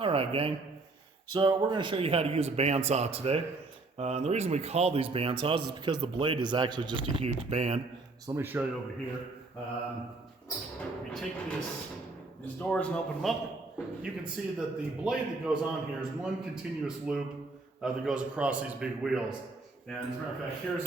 All right, gang. So we're going to show you how to use a bandsaw today. And the reason we call these bandsaws is because the blade is actually just a huge band. So let me show you over here. We take these doors and open them up. You can see that the blade that goes on here is one continuous loop that goes across these big wheels. And as a matter of fact, here's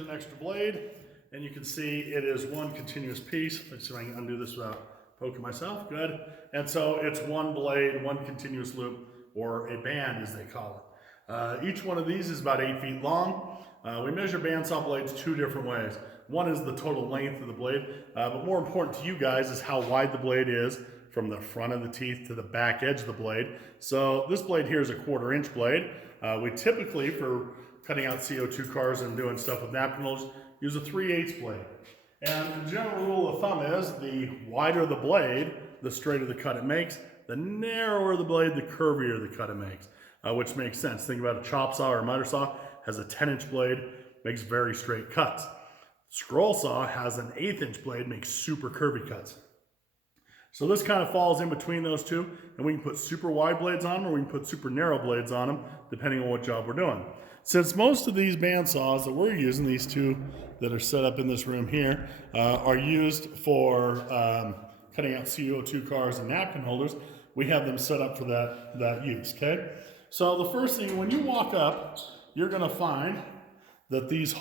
an extra blade, and you can see it is one continuous piece. Let's see if I can undo this without poking myself. Good. And so it's one blade, one continuous loop, or a band as they call it. Each one of these is about 8 feet long. We measure bandsaw blades two different ways. One is the total length of the blade, but more important to you guys is how wide the blade is from the front of the teeth to the back edge of the blade. So this blade here is a 1/4 inch blade. We typically, for cutting out CO2 cars and doing stuff with napkin holders, use a 3/8 blade. And the general rule of thumb is the wider the blade, the straighter the cut it makes. The narrower the blade, the curvier the cut it makes, which makes sense. Think about a chop saw or a miter saw, has a 10-inch blade, makes very straight cuts. Scroll saw has an 1/8 inch blade, makes super curvy cuts. So this kind of falls in between those two, and we can put super wide blades on them or we can put super narrow blades on them, depending on what job we're doing. Since most of these bandsaws that we're using, these two that are set up in this room here, are used for cutting out CO2 cars and napkin holders, we have them set up for that use, okay? So the first thing, when you walk up, you're gonna find that these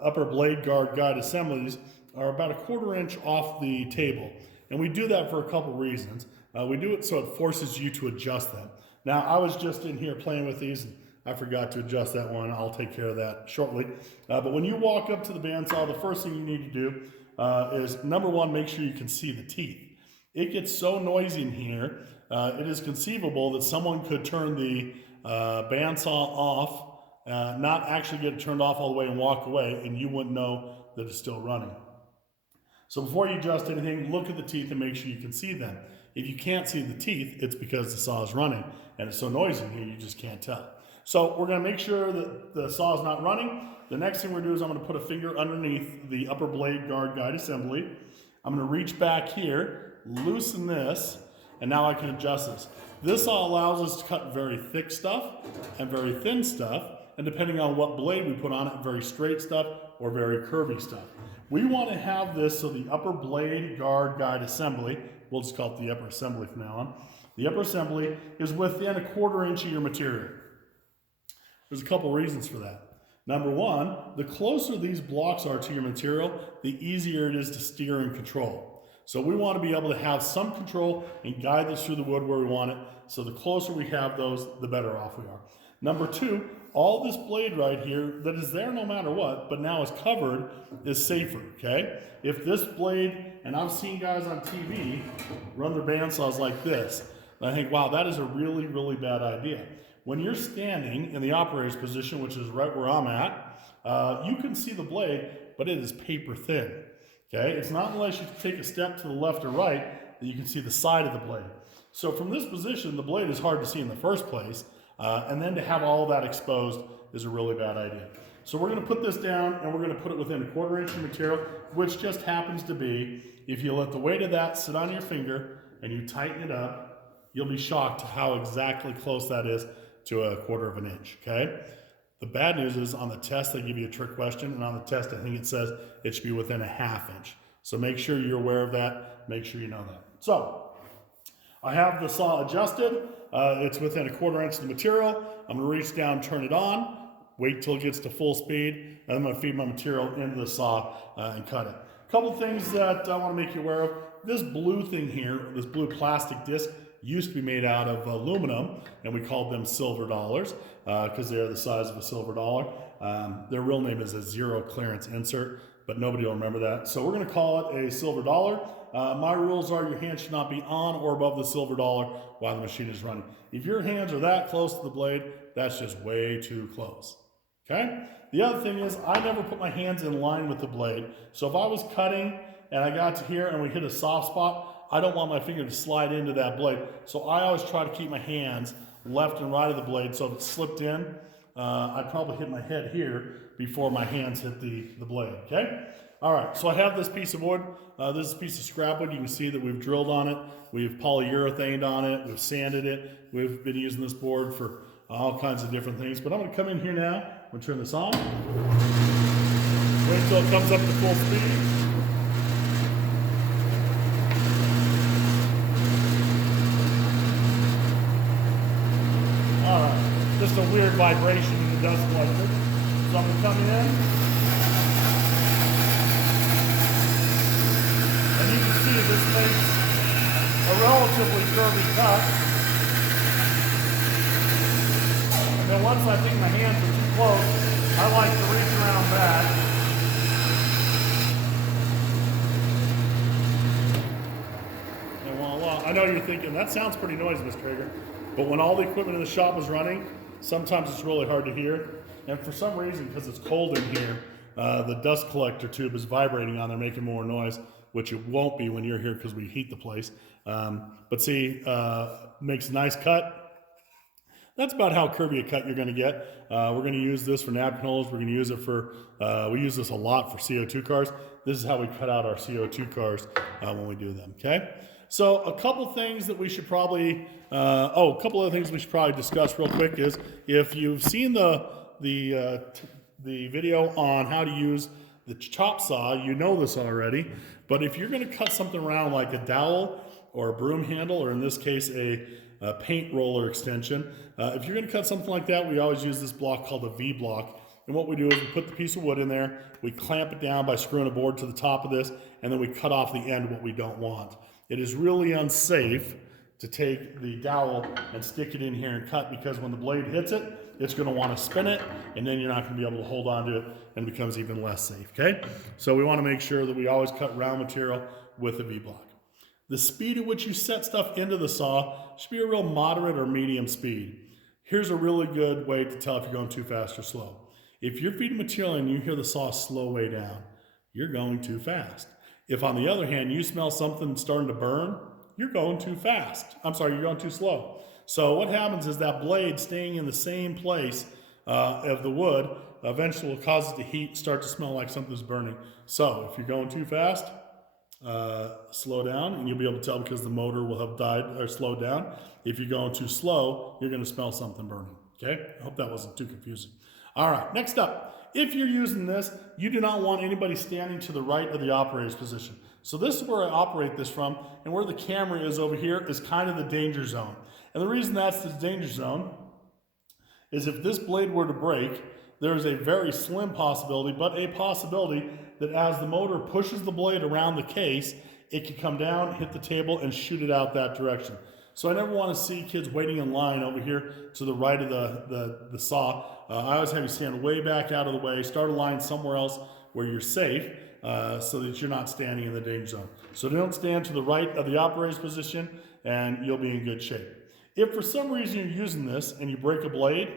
upper blade guide assemblies are about a 1/4 inch off the table. And we do that for a couple reasons. We do it so it forces you to adjust them. Now, I was just in here playing with these, and I forgot to adjust that one. I'll take care of that shortly. But when you walk up to the bandsaw, the first thing you need to do is, number one, make sure you can see the teeth. It gets so noisy in here, it is conceivable that someone could turn the bandsaw off, not actually get it turned off all the way and walk away, and you wouldn't know that it's still running. So before you adjust anything, look at the teeth and make sure you can see them. If you can't see the teeth, it's because the saw is running, and it's so noisy in here you just can't tell. So we're going to make sure that the saw is not running. The next thing we're going to do is I'm going to put a finger underneath the upper blade guide assembly. I'm going to reach back here, loosen this, and now I can adjust this. This all allows us to cut very thick stuff and very thin stuff, and depending on what blade we put on it, very straight stuff or very curvy stuff. We want to have this so the upper blade guide assembly, we'll just call it the upper assembly from now on, the upper assembly is within a 1/4 inch of your material. There's a couple reasons for that. Number one, the closer these blocks are to your material, the easier it is to steer and control. So we want to be able to have some control and guide this through the wood where we want it. So the closer we have those, the better off we are. Number two, all this blade right here that is there no matter what, but now is covered, is safer, okay? If this blade, and I've seen guys on TV run their bandsaws like this, and I think, wow, that is a really, really bad idea. When you're standing in the operator's position, which is right where I'm at, you can see the blade, but it is paper thin, okay? It's not unless you take a step to the left or right that you can see the side of the blade. So from this position, the blade is hard to see in the first place, and then to have all that exposed is a really bad idea. So we're going to put this down and we're going to put it within a 1/4 inch of material, which just happens to be, if you let the weight of that sit on your finger and you tighten it up, you'll be shocked how exactly close that is to a 1/4 of an inch, okay? The bad news is on the test, they give you a trick question, and on the test, I think it says it should be within a 1/2 inch. So make sure you're aware of that. Make sure you know that. So I have the saw adjusted. It's within a 1/4 inch of the material. I'm going to reach down, turn it on, wait till it gets to full speed, and I'm going to feed my material into the saw and cut it. A couple things that I want to make you aware of. This blue thing here, this blue plastic disc, used to be made out of aluminum, and we called them silver dollars because they are the size of a silver dollar. Their real name is a zero clearance insert, but nobody will remember that. So we're going to call it a silver dollar. My rules are your hands should not be on or above the silver dollar while the machine is running. If your hands are that close to the blade, that's just way too close, okay? The other thing is I never put my hands in line with the blade. So if I was cutting and I got to here and we hit a soft spot, I don't want my finger to slide into that blade. So I always try to keep my hands left and right of the blade. So if it slipped in, I'd probably hit my head here before my hands hit the blade, okay? All right, so I have this piece of wood. This is a piece of scrap wood. You can see that we've drilled on it. We've polyurethaned on it. We've sanded it. We've been using this board for all kinds of different things. But I'm going to come in here now. I'm going to turn this on. Wait until it comes up to full speed. All right, just a weird vibration in the dust collector. So I'm going to come in. And you can see this makes a relatively curvy cut. And then once I think my hands are too close, I like to reach around back. And voila. I know you're thinking, that sounds pretty noisy, Mr. Hager. But when all the equipment in the shop is running, sometimes it's really hard to hear. And for some reason, because it's cold in here, the dust collector tube is vibrating on there, making more noise, which it won't be when you're here because we heat the place. But see, makes a nice cut. That's about how curvy a cut you're going to get. We're going to use this for napkin holes. We're going to use it for, we use this a lot for CO2 cars. This is how we cut out our CO2 cars when we do them, okay? So a couple things that we should probably, a couple other things we should probably discuss real quick is, if you've seen the video on how to use the chop saw, you know this already, but if you're going to cut something around like a dowel or a broom handle, or in this case a paint roller extension, if you're going to cut something like that, we always use this block called a V block. And what we do is we put the piece of wood in there, we clamp it down by screwing a board to the top of this, and then we cut off the end what we don't want. It is really unsafe to take the dowel and stick it in here and cut, because when the blade hits it, it's going to want to spin it, and then you're not going to be able to hold on to it, and it becomes even less safe, okay? So we want to make sure that we always cut round material with a V-block. The speed at which you set stuff into the saw should be a real moderate or medium speed. Here's a really good way to tell if you're going too fast or slow. If you're feeding material and you hear the saw slow way down, you're going too fast. If, on the other hand, you smell something starting to burn, you're going too fast. I'm sorry, you're going too slow. So what happens is that blade staying in the same place of the wood eventually will cause it to heat, start to smell like something's burning. So if you're going too fast, slow down, and you'll be able to tell because the motor will have died or slowed down. If you're going too slow, you're going to smell something burning. Okay? I hope that wasn't too confusing. All right, next up. If you're using this, you do not want anybody standing to the right of the operator's position. So this is where I operate this from, and where the camera is over here is kind of the danger zone. And the reason that's the danger zone is if this blade were to break, there's a very slim possibility, but a possibility that as the motor pushes the blade around the case, it can come down, hit the table, and shoot it out that direction. So I never want to see kids waiting in line over here to the right of the saw. I always have you stand way back out of the way, start a line somewhere else where you're safe, so that you're not standing in the danger zone. So don't stand to the right of the operator's position, and you'll be in good shape. If for some reason you're using this and you break a blade,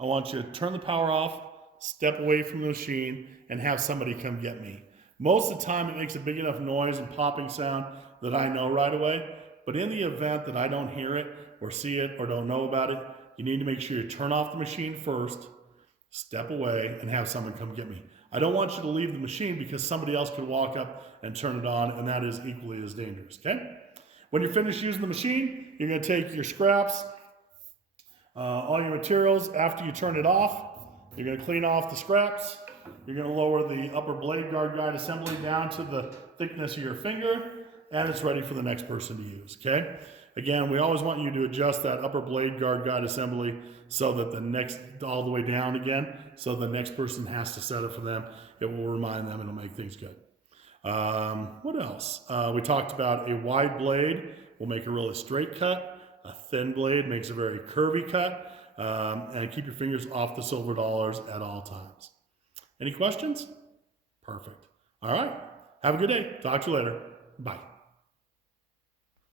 I want you to turn the power off, step away from the machine, and have somebody come get me. Most of the time it makes a big enough noise and popping sound that I know right away, but in the event that I don't hear it or see it or don't know about it, you need to make sure you turn off the machine first, step away, and have someone come get me. I don't want you to leave the machine because somebody else could walk up and turn it on, and that is equally as dangerous, okay? When you're finished using the machine, you're going to take your scraps, all your materials. After you turn it off, you're going to clean off the scraps. You're going to lower the upper blade guide assembly down to the thickness of your finger, and it's ready for the next person to use, okay? Again, we always want you to adjust that upper blade guide assembly so that the next, all the way down again, so the next person has to set it for them. It will remind them and it'll make things good. What else? We talked about a wide blade will make a really straight cut. A thin blade makes a very curvy cut. And keep your fingers off the silver dollars at all times. Any questions? Perfect. All right. Have a good day. Talk to you later. Bye.